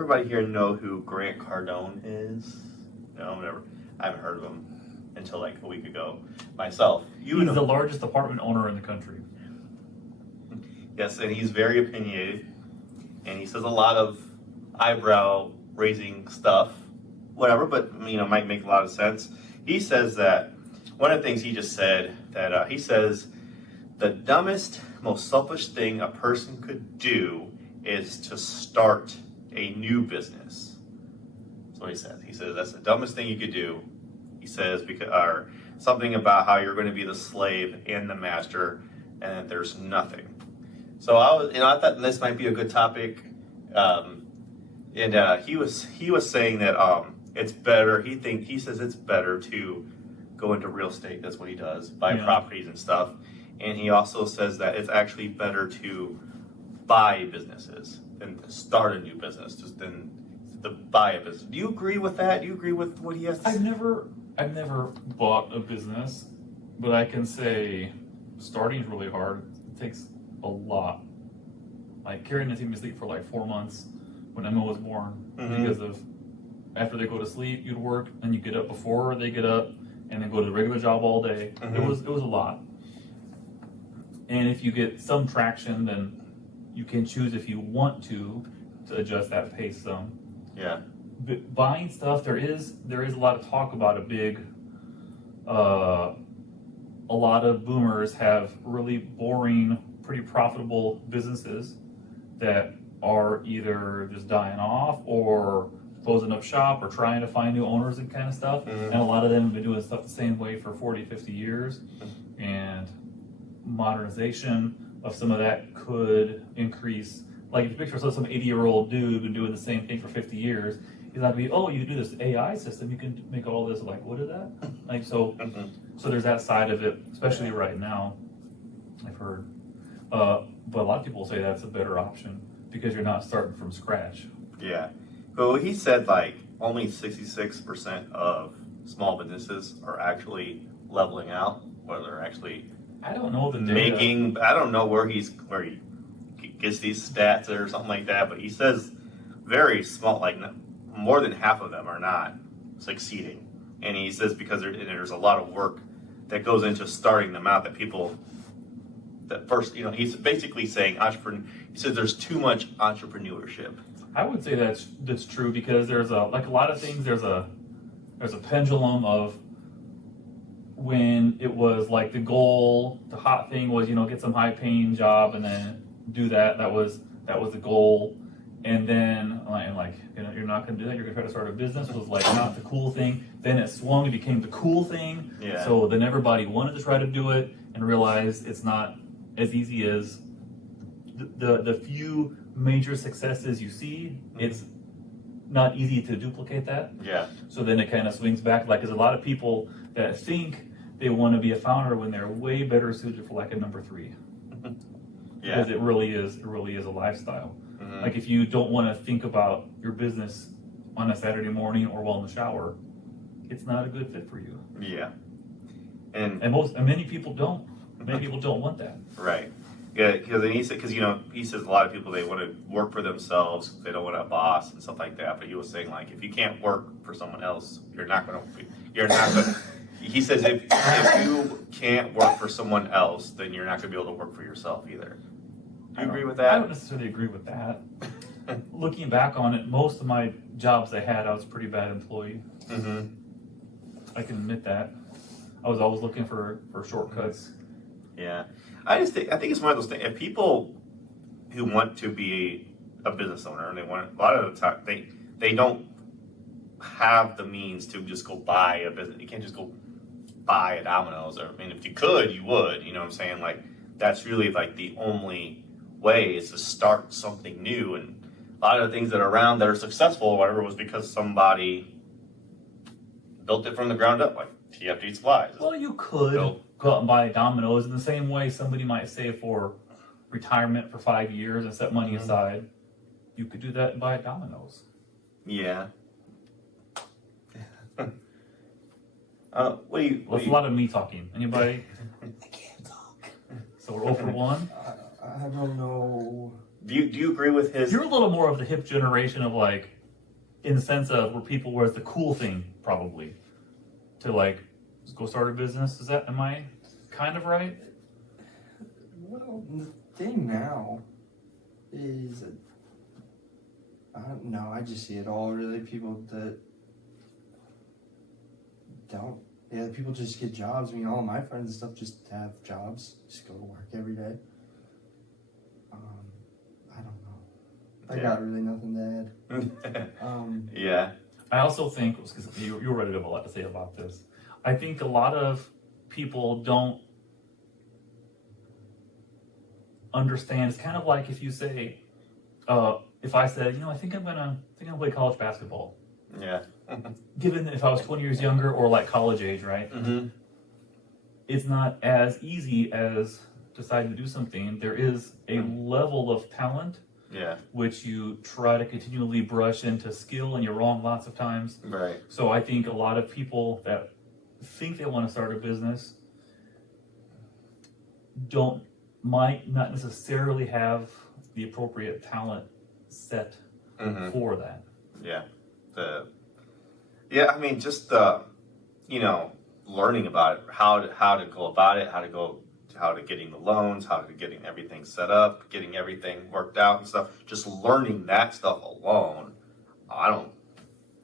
everybody here know who Grant Cardone is? No, whatever. I haven't heard of him until like a week ago myself. He's the largest apartment owner in the country. Yes, and he's very opinionated, and he says a lot of eyebrow-raising stuff, whatever, but might make a lot of sense. He says that one of the things he just said that he says the dumbest, most selfish thing a person could do is to start a new business. That's what he says. He says that's the dumbest thing you could do. He says or something about how you're going to be the slave and the master, and there's nothing. So I thought this might be a good topic, and he was saying that it's better. He says it's better to go into real estate. That's what he does, buy properties and stuff. And he also says that it's actually better to buy businesses than to start a new business, just than to buy a business. Do you agree with that? Do you agree with what he has to say? I've never bought a business, but I can say starting is really hard. It takes a lot. Like Carrie and Tim sleep for like 4 months when Emma was born because of after they go to sleep, you'd work, and you get up before they get up, and then go to the regular job all day. It was a lot. And if you get some traction, then you can choose if you want to adjust that pace some. Yeah. But buying stuff, there is a lot of talk about a lot of boomers have really boring, pretty profitable businesses that are either just dying off or closing up shop or trying to find new owners and kind of stuff. And a lot of them have been doing stuff the same way for 40, 50 years. And modernization of some of that could increase. Like if you picture some 80-year-old dude been doing the same thing for 50 years, he's not gonna be, oh, you do this AI system, you can make all this. Like, what is that? Like, so there's that side of it, especially right now, I've heard. But a lot of people say that's a better option because you're not starting from scratch. Yeah. Well, he said like only 66% of small businesses are actually leveling out, where they're actually I don't know the data. making. I don't know where he gets these stats or something like that, but he says very small, like more than half of them are not succeeding. And he says because there's a lot of work that goes into starting them out, that people that first, he's basically saying he says there's too much entrepreneurship. I would say that's true because there's a lot of things. There's a pendulum of when it was like the goal, the hot thing was get some high paying job and then do that. That was the goal, and then you're not going to do that. You're going to try to start a business. Was like not the cool thing. Then it swung and became the cool thing. Yeah. So then everybody wanted to try to do it and realized it's not as easy as the few major successes you see. It's not easy to duplicate that. Yeah. So then it kind of swings back. Like there's a lot of people that think they want to be a founder when they're way better suited for like a number 3. Yeah. Because it really is a lifestyle. Like if you don't want to think about your business on a Saturday morning or while in the shower, it's not a good fit for you. Yeah. And many people don't. Many people don't want that. Right. Yeah, he says a lot of people, they want to work for themselves. They don't want a boss and stuff like that. But he was saying like if you can't work for someone else, you're not going to. He says if you can't work for someone else, then you're not going to be able to work for yourself either. Do you agree with that? I don't necessarily agree with that. Looking back on it, most of my jobs I had, I was a pretty bad employee. I can admit that. I was always looking for shortcuts. Yeah, I think it's one of those things. If people who want to be a business owner and they want, a lot of the time they don't have the means to just go buy a business. You can't just go buy a Domino's. If you could, you would. You know what I'm saying? Like that's really like the only way is to start something new. And a lot of the things that are around that are successful or whatever was because somebody built it from the ground up, like TFG Supplies. Well, you could go out and buy Domino's in the same way somebody might save for retirement for 5 years and set money aside. You could do that and buy Domino's. Yeah. That's a lot of me talking. Anybody? I can't talk. So we're 0 for 1? I don't know. Do you agree with his? You're a little more of the hip generation of like, in the sense of where it's the cool thing probably to like just go start a business. Am I kind of right? Well, the thing now is, I don't know, I just see it all really. People that don't, yeah, people just get jobs. I mean, all my friends and stuff just have jobs, just go to work every day. I don't know. I got really nothing to add. Yeah. I also think, because you were ready to have a lot to say about this, I think a lot of people don't understand. It's kind of like if you say, if I said, I think I'm gonna play college basketball. Yeah. Given if I was 20 years younger or like college age, right? Mm-hmm. It's not as easy as deciding to do something. There is a level of talent, Yeah. which you try to continually brush into skill, and you're wrong lots of times. Right. So I think a lot of people that think they want to start a business might not necessarily have the appropriate talent set for that. Yeah. I mean, just learning about it, how to go about it, how to getting the loans, how to getting everything set up, getting everything worked out and stuff. Just learning that stuff alone.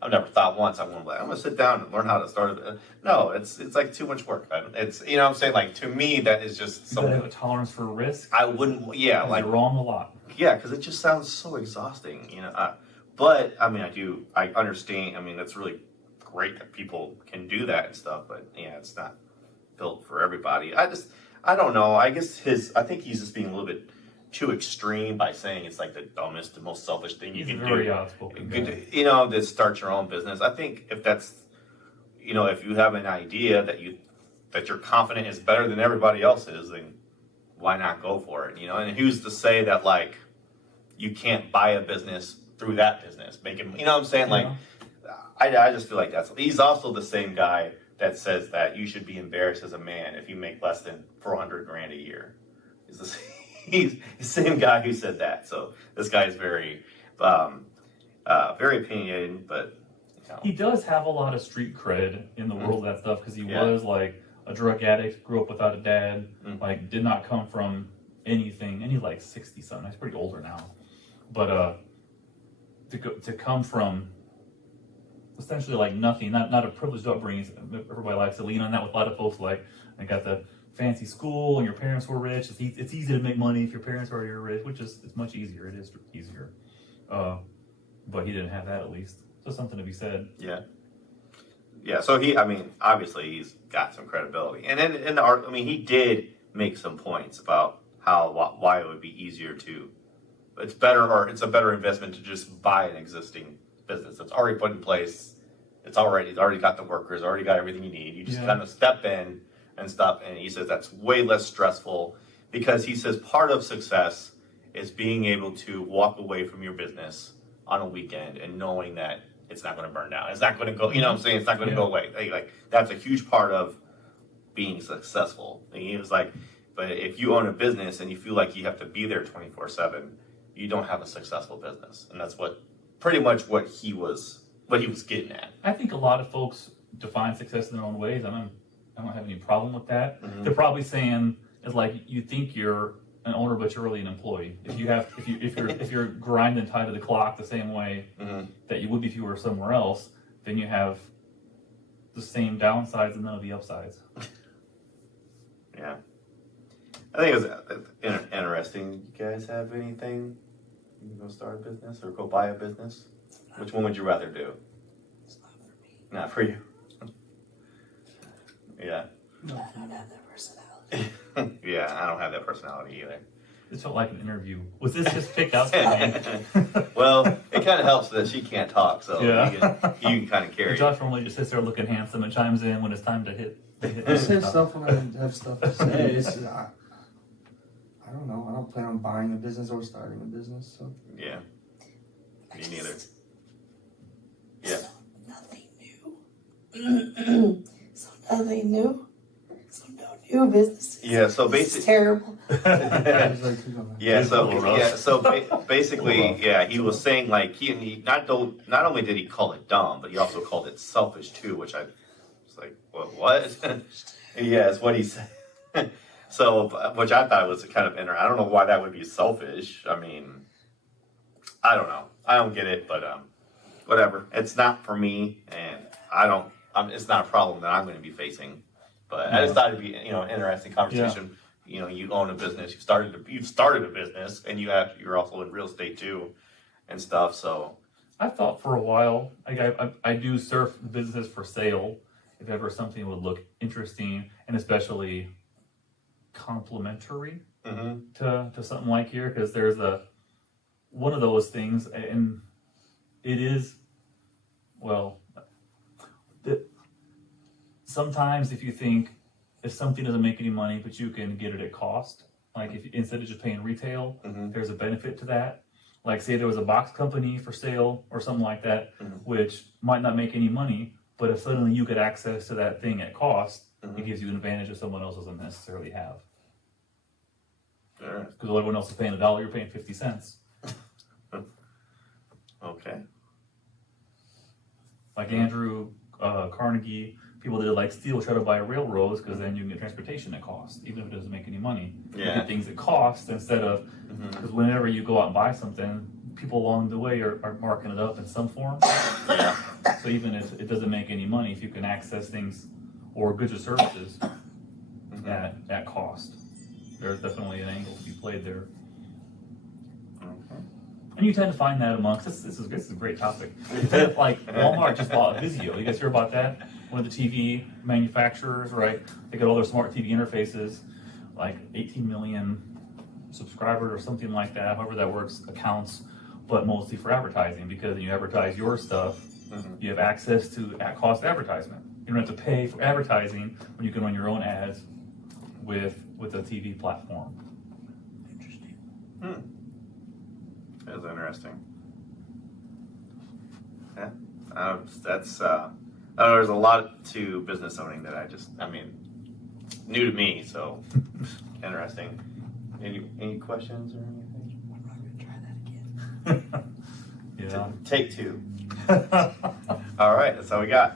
I've never thought once I'm gonna sit down and learn how to start it. No, it's like too much work. It's what I'm saying, like, to me that is just You gotta something. have a tolerance for risk. I wouldn't. Yeah, like, you're wrong a lot. yeah, because it just sounds so exhausting. But I mean, I understand. I mean, that's really great that people can do that and stuff. But yeah, it's not built for everybody. I don't know. I think he's just being a little bit too extreme by saying it's like the dumbest, the most selfish thing you He's can a very do. outspoken Good guy. to start your own business. I think if that's, if you have an idea that you're confident is better than everybody else's, then why not go for it? And who's to say that, like, you can't buy a business through that business, make it, what I'm saying? Like, I just feel like he's also the same guy that says that you should be embarrassed as a man if you make less than $400,000 a year. He's the same guy who said that. So this guy is very, very opinionated, but He does have a lot of street cred in the world of that stuff, because he Yeah. was like a drug addict, grew up without a dad, Mhm. like did not come from anything, and he's like 60 something. He's pretty older now, but to come from essentially like nothing, not a privileged upbringing. Everybody likes to lean on that with a lot of folks. Like, I got the fancy school and your parents were rich. It's easy to make money if your parents are already rich, which is it's much easier. It is easier, but he didn't have that, at least. So something to be said. yeah. So obviously he's got some credibility, and in the art, he did make some points about why it would be easier to. It's better, or it's a better investment to just buy an existing business that's already put in place. It's already got the workers, already got everything you need. You just kind of step in and stuff. And he says that's way less stressful, because he says part of success is being able to walk away from your business on a weekend and knowing that it's not going to burn down. It's not going to go. It's not going to go away. Like that's a huge part of being successful. And he was like, but if you own a business and you feel like you have to be there 24/7. You don't have a successful business, and that's pretty much what he was getting at. I think a lot of folks define success in their own ways. I don't have any problem with that. Mm-hmm. They're probably saying it's like you think you're an owner, but you're really an employee. If you're grinding tied to the clock the same way that you would be if you were somewhere else, then you have the same downsides and none of the upsides. Yeah, I think it was interesting. You guys have anything? You can go start a business or go buy a business. Which one would you rather do? It's not for me. Not for you. Yeah. I don't have that personality. Yeah, I don't have that personality either. This felt like an interview. Was this just picked out for me? Well, it kind of helps that she can't talk, so Yeah. you can kind of carry it. Josh normally just sits there looking handsome and chimes in when it's time to hit. I say stuff when I have stuff to say. I don't know. I don't plan on buying a business or starting a business. So Yeah, I me just- neither. Yeah. So nothing new. So nothing new. So no New businesses. Yeah, so This is basically, terrible. It's like, keep going. yeah, It's a little rough. basically, yeah, he was saying like he not only did he call it dumb, but he also called it selfish too, which I was like, what? Yeah, it's what he said. So, which I thought was kind of interesting. I don't know why that would be selfish. I mean, I don't know. I don't get it, but whatever. It's not for me, and it's not a problem that I'm going to be facing. But I just thought it'd be an interesting conversation. You know, you own a business, you've started a business, and you're also in real estate too, and stuff. So I thought for a while, I do surf businesses for sale if ever something would look interesting and especially complementary to something like here, because there's one of those things, and it is, well, sometimes if you think if something doesn't make any money but you can get it at cost, like if instead of just paying retail, there's a benefit to that. Like say there was a box company for sale or something like that, which might not make any money, but if suddenly you get access to that thing at cost, it gives you an advantage that someone else doesn't necessarily have. Sure. Because everyone else is paying $1, you're paying 50 cents. Okay. Like Andrew Carnegie, people that like steel try to buy railroads because then you can get transportation at cost, even if it doesn't make any money. You Yeah. get things at cost instead of, because whenever you go out and buy something, people along the way are marking it up in some form. Yeah. So even if it doesn't make any money, if you can access things or goods or services at cost, there's definitely an angle to be played there. Okay. And you tend to find that amongst this is a great topic. You tend to, like Walmart just bought Vizio. You guys hear about that? One of the TV manufacturers, right? They got all their smart TV interfaces, like 18 million subscribers or something like that, however that works, accounts, but mostly for advertising, because when you advertise your stuff, you have access to at-cost advertisement. You don't have to pay for advertising when you can run your own ads with a TV platform. Interesting. That's interesting. Yeah, there's a lot to business owning that new to me. So interesting. Any questions or anything? I'm not gonna try that again. Yeah. Take two. All right, that's all we got.